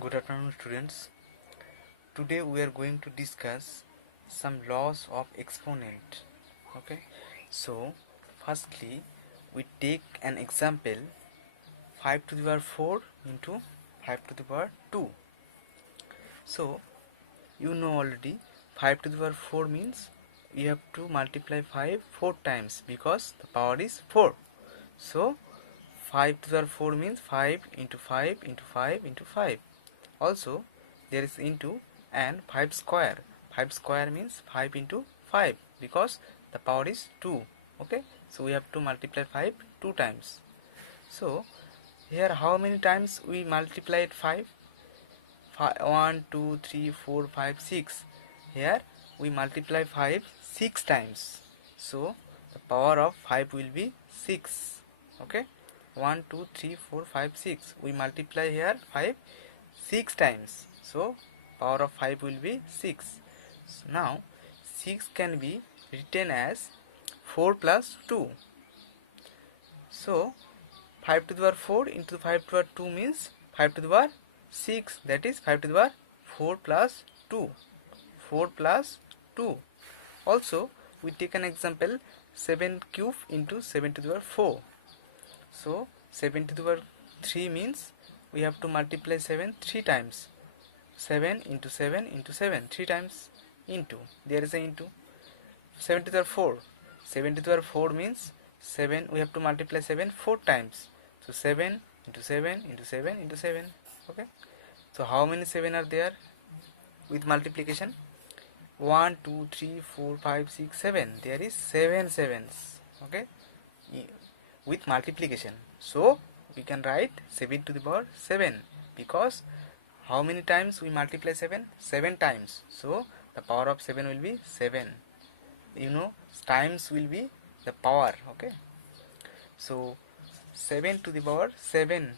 Good afternoon, students. Today we are going to discuss some laws of exponent. Okay, so firstly we take an example 5 to the power 4 into 5 to the power 2. So you know already 5 to the power 4 means we have to multiply 5 4 times because the power is 4. So 5 to the power 4 means 5 into 5 into 5 into 5. Also there is into and 5 square. 5 square means 5 into 5 because the power is 2. Okay, so we have to multiply 5 2 times. So here how many times we multiplied 5? 1 2 3 4 5 6. Here we multiply 5 6 times, so the power of 5 will be 6. Okay, 1 2 3 4 5 6. We multiply here 5 6 times, so power of 5 will be 6. Now 6 can be written as 4 plus 2. So 5 to the power 4 into 5 to the power 2 means 5 to the power 6, that is 5 to the power 4 plus 2. 4 plus 2. Also we take an example 7 cube into 7 to the power 4. So 7 to the power 3 means we have to multiply 7 3 times. 7 into 7 into 7 3 times, into, there is a into. 7 to the power 4. 7 to the power 4 means 7, we have to multiply 7 4 times. So 7 into 7 into 7 into 7. Okay, so how many 7 are there with multiplication? 1 2 3 4 5 6 7. There is 7 sevens. Okay, with multiplication. So we can write 7 to the power 7 because how many times we multiply 7? 7 times. So the power of 7 will be 7. You know, times will be the power. Okay, so 7 to the power 7.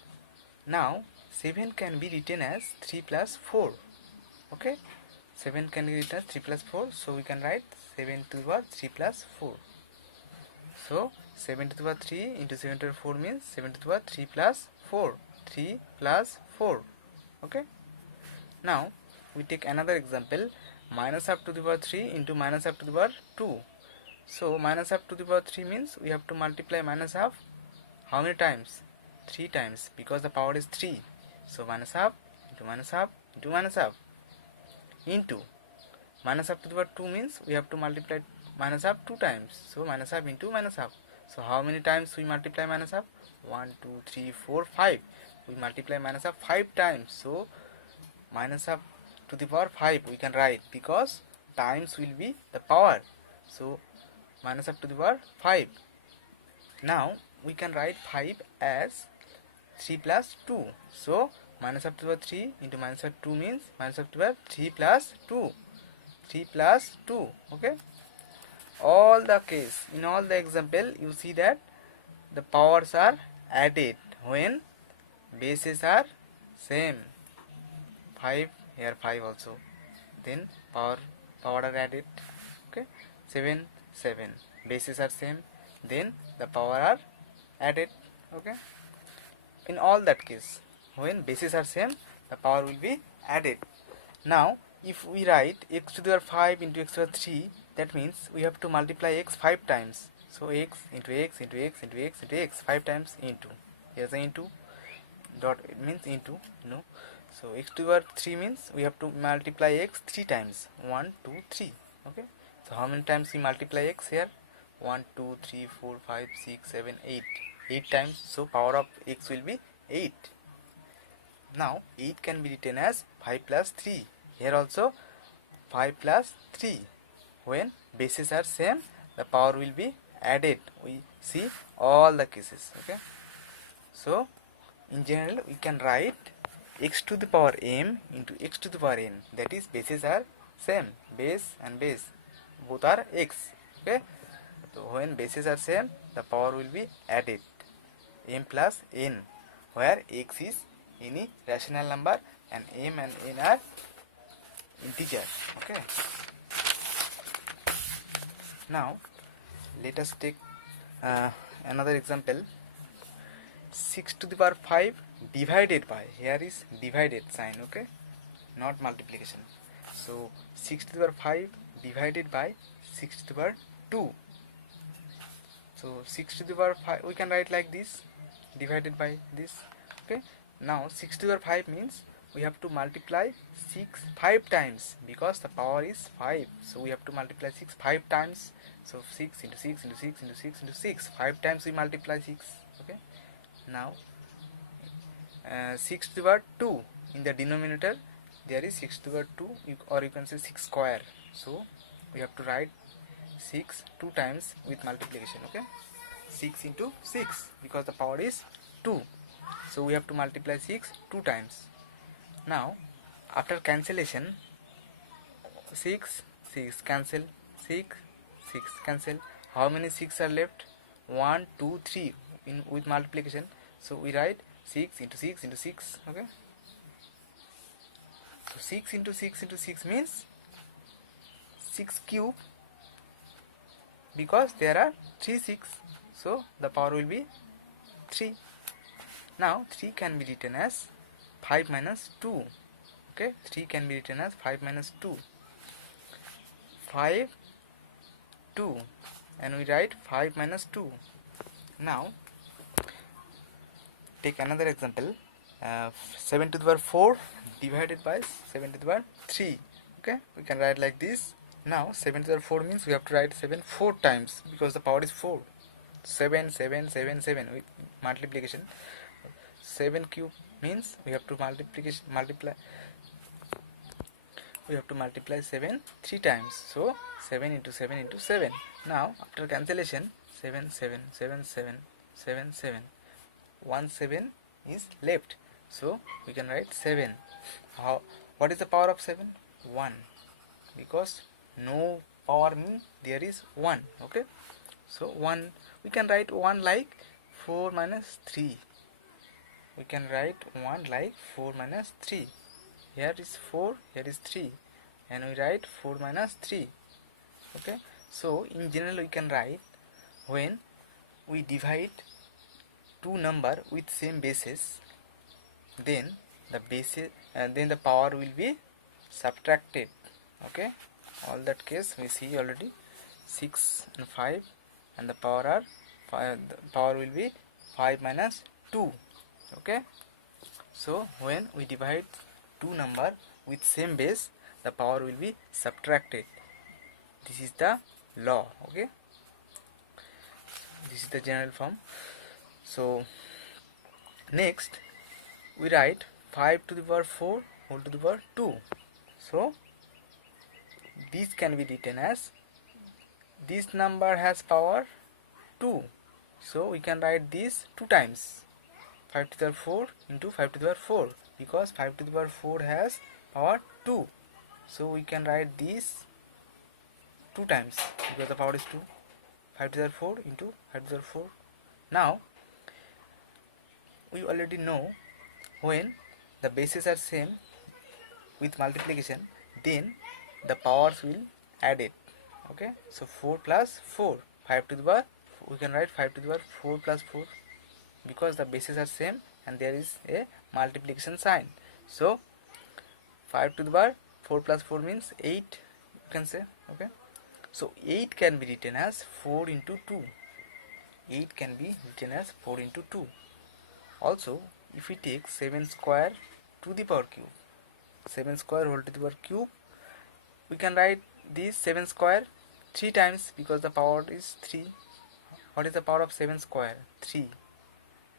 Now 7 can be written as 3 plus 4. Okay, 7 can be written as 3 plus 4, so we can write 7 to the power 3 plus 4. So 7 to the power 3 into 7 to the power 4 means 7 to the power 3 plus 4. 3 plus 4. Okay, now we take another example, minus half to the power 3 into minus half to the power 2. So minus half to the power 3 means we have to multiply minus half how many times? 3 times because the power is 3. So minus half into minus half into minus half into minus half to the power 2 means we have to multiply minus half 2 times. So minus half into minus half. So how many times we multiply minus half? 1 2 3 4 5. We multiply minus half 5 times. So minus half to the power 5 we can write because times will be the power. So minus half to the power 5. Now we can write 5 as 3 plus 2. So minus half to the power 3 into minus half 2 means minus half to the power 3 plus 2. 3 plus 2. Okay, all the case, in all the example you see that the powers are added when bases are same. 5 here, 5 also, then power are added. Okay, 7 7, bases are same, then the power are added. Okay, in all that case when bases are same the power will be added. Now if we write x to the power 5 into x to the power 3, that means we have to multiply x 5 times. So x into x into x into x into x 5 times into, here's a into, dot, it means into, no. So x to the power 3 means we have to multiply x 3 times. 1 2 3. Okay, so how many times we multiply x here? 1 2 3 4 5 6 7 8. 8 times, so power of x will be 8. Now 8 can be written as 5 plus 3. Here also 5 plus 3. When bases are same the power will be added. We see all the cases. Okay, so in general we can write x to the power m into x to the power n, that is bases are same, base and base both are x. Okay, so when bases are same the power will be added, m plus n, where x is any rational number and m and n are integer. Okay, now let us take another example. 6 to the power 5 divided by, here is divided sign, okay, not multiplication. So 6 to the power 5 divided by 6 to the power 2. So 6 to the power 5 we can write like this, divided by this, okay. Now 6 to the power 5 means we have to multiply 6 5 times, because the power is 5, so we have to multiply 6 5 times. So 6 into 6 into 6 into 6 into 6, 5 times we multiply 6, okay. Now 6 to the power 2, in the denominator there is 6 to the power 2, or you can say 6 square, so we have to write 6 2 times with multiplication, okay. 6 into 6, because the power is 2, so we have to multiply 6 2 times. Now after cancellation, 6 6 cancel, 6 6 cancel, how many 6 are left? 1 2 3 in with multiplication, so we write 6 into 6 into 6, okay. So 6 into 6 into 6 means 6 cube, because there are 3 6, so the power will be 3. Now 3 can be written as 5 minus 2, okay. 3 can be written as 5 minus 2, 5 2, and we write 5 minus 2. Now take another example, 7 to the power 4 divided by 7 to the power 3, okay. We can write like this. Now 7 to the power 4 means we have to write 7 4 times, because the power is 4. 7 7 7 7 with multiplication. 7 cube means we have to multiply 7 3 times, so 7 into 7 into 7. Now after cancellation, 7 7 7 7 7 7, 1 7 is left, so we can write 7. What is the power of 7? 1, because no power means there is 1, okay. So 1, we can write 1 like 4 minus 3. We can write 1 like 4 minus 3. Here is 4, here is 3, and we write 4 minus 3, okay. So in general we can write, when we divide two number with same bases, then the power will be subtracted, okay. All that case we see already, 6 and 5, and the power are 5, the power will be 5 minus 2, okay. So when we divide two number with same base, the power will be subtracted. This is the law, okay. This is the general form. So next we write 5 to the power 4 whole to the power 2. So this can be written as, this number has power 2, so we can write this 2 times, 5 to the power 4 into 5 to the power 4, because 5 to the power 4 has power 2, so we can write this 2 times, because the power is 2, 5 to the power 4 into 5 to the power 4. Now we already know, when the bases are same with multiplication, then the powers will add it, okay. So 4 plus 4, 5 to the power, we can write 5 to the power 4 plus 4, because the bases are same and there is a multiplication sign. So 5 to the power 4 plus 4 means 8, you can say, okay. So 8 can be written as 4 into 2. 8 can be written as 4 into 2. Also, if we take 7 square to the power cube, 7 square whole to the power cube, we can write this 7 square 3 times, because the power is 3. What is the power of 7 square? 3.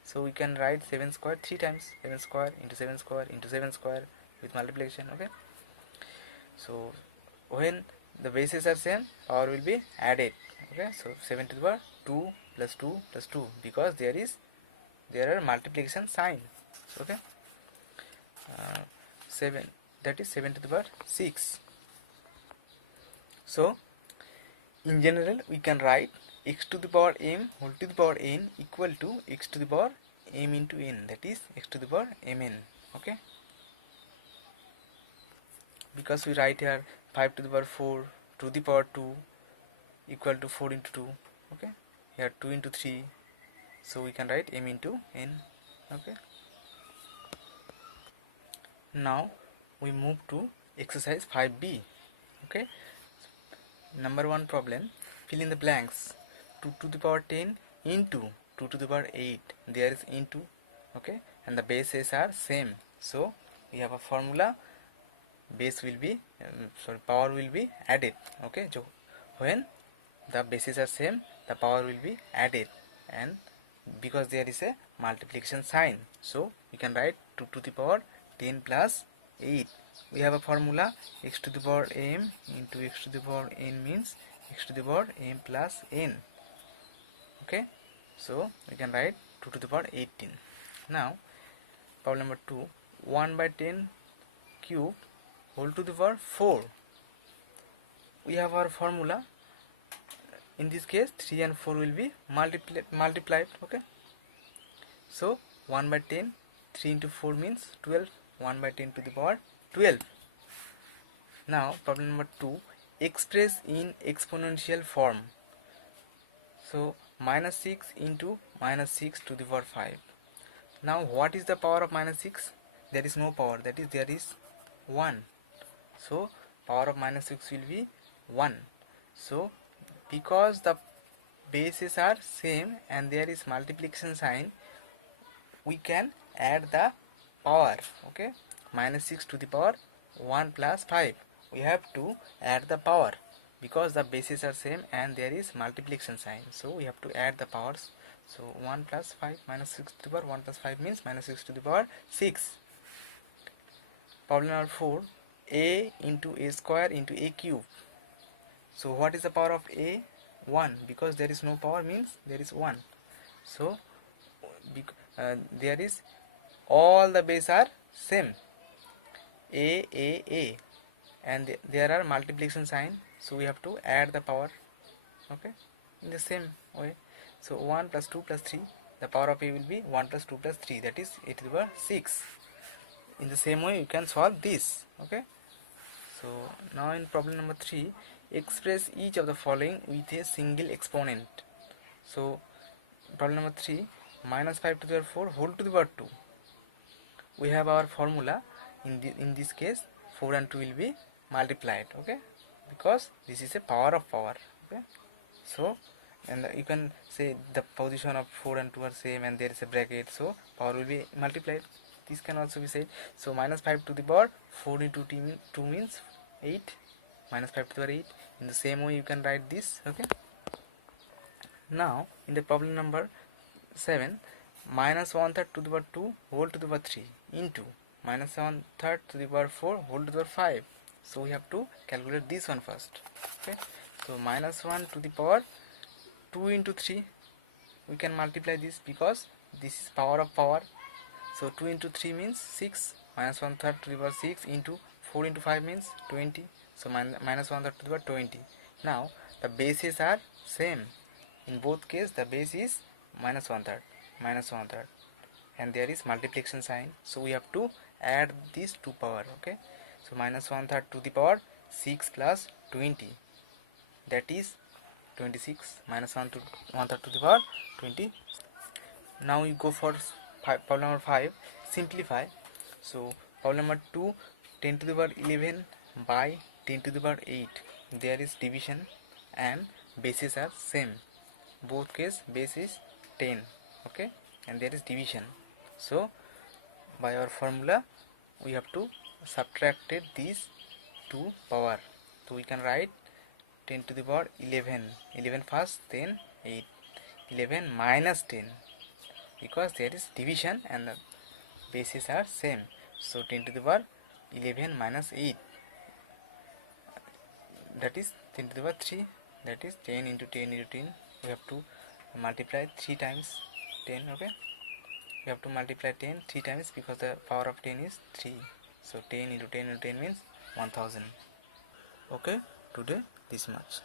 So we can write 7 square 3 times, 7 square into 7 square into 7 square with multiplication, okay. So when the bases are same, power will be added, okay. So 7 to the power 2 plus 2 plus 2, because there are multiplication sign, okay. 7, that is 7 to the power 6. So in general we can write x to the power m whole to the power n equal to x to the power m into n, that is x to the power mn, okay. Because we write here 5 to the power 4 to the power 2 equal to 4 into 2, okay. Here 2 into 3, so we can write m into n. Okay, now we move to exercise 5b. Okay, number 1 problem, fill in the blanks. 2 to the power 10 into 2 to the power 8, there is into, okay, and the bases are same, so we have a formula. Base will be power will be added. Okay, so when the bases are same, the power will be added, and because there is a multiplication sign, so we can write 2 to the power 10 plus 8. We have a formula, x to the power m into x to the power n means x to the power m plus n. Okay, so we can write 2 to the power 18. Now problem number 2, 1 by 10 cube whole to the power 4. We have our formula. In this case 3 and 4 will be multiplied. Okay, so 1 by 10, 3 into 4 means 12, 1 by 10 to the power 12. Now problem number 2, express in exponential form. So minus 6 into minus 6 to the power 5. Now what is the power of minus 6? There is no power, that is there is 1. So power of minus 6 will be 1. So because the bases are same and there is multiplication sign, we can add the power. Okay, minus 6 to the power 1 plus 5, we have to add the power because the bases are same and there is multiplication sign, so we have to add the powers. So 1 plus 5 minus 6 to the power 1 plus 5 means minus 6 to the power 6. Problem number 4, a into a square into a cube. So what is the power of a? 1, because there is no power means there is 1. So there is all the base are same, a, and there are multiplication sign, so we have to add the power. Okay, in the same way, so 1 plus 2 plus 3, the power of a will be 1 plus 2 plus 3, that is a to the power 6. In the same way you can solve this. Okay, so now in problem number 3, express each of the following with a single exponent. So problem number 3, minus 5 to the power 4 whole to the power 2. We have our formula. In this case 4 and 2 will be multiplied. Okay, because this is a power of power. Okay, so and you can say the position of 4 and 2 are same and there is a bracket, so power will be multiplied. This can also be said. So minus 5 to the power 4 into 2 means 8, minus 5 to the power 8. In the same way you can write this. Okay, now in the problem number 7, minus 1/3 to the power 2 whole to the power 3 into minus 1/3 to the power 4 whole to the power 5. So we have to calculate this one first. Okay, so minus 1 to the power 2 into 3, we can multiply this because this is power of power. So 2 into 3 means 6, minus 1/3 to the power 6 into 4 into 5 means 20, so minus 1/3 to the power 20. Now the bases are same, in both cases the base is minus 1/3, and there is multiplication sign, so we have to add these two power. Okay, so minus 1/3 to the power 6 plus 20, that is 26, minus 1/3 to the power 20. Now you go for problem number 5, simplify. So problem number 2, 10 to the power 11 by 10 to the power 8, there is division and bases are same, both case base is 10. Okay, and there is division, so by our formula we have to subtracted these two power, so we can write 10 to the power 11 first, then 8, 11 minus 10, because there is division and the bases are same, so 10 to the power 11 minus 8, that is 10 to the power 3, that is 10 into 10 into 10. We have to multiply 3 times 10. Okay, we have to multiply 10 3 times because the power of 10 is 3, so 10 into 10 into 10 means 1000. Okay, today this much.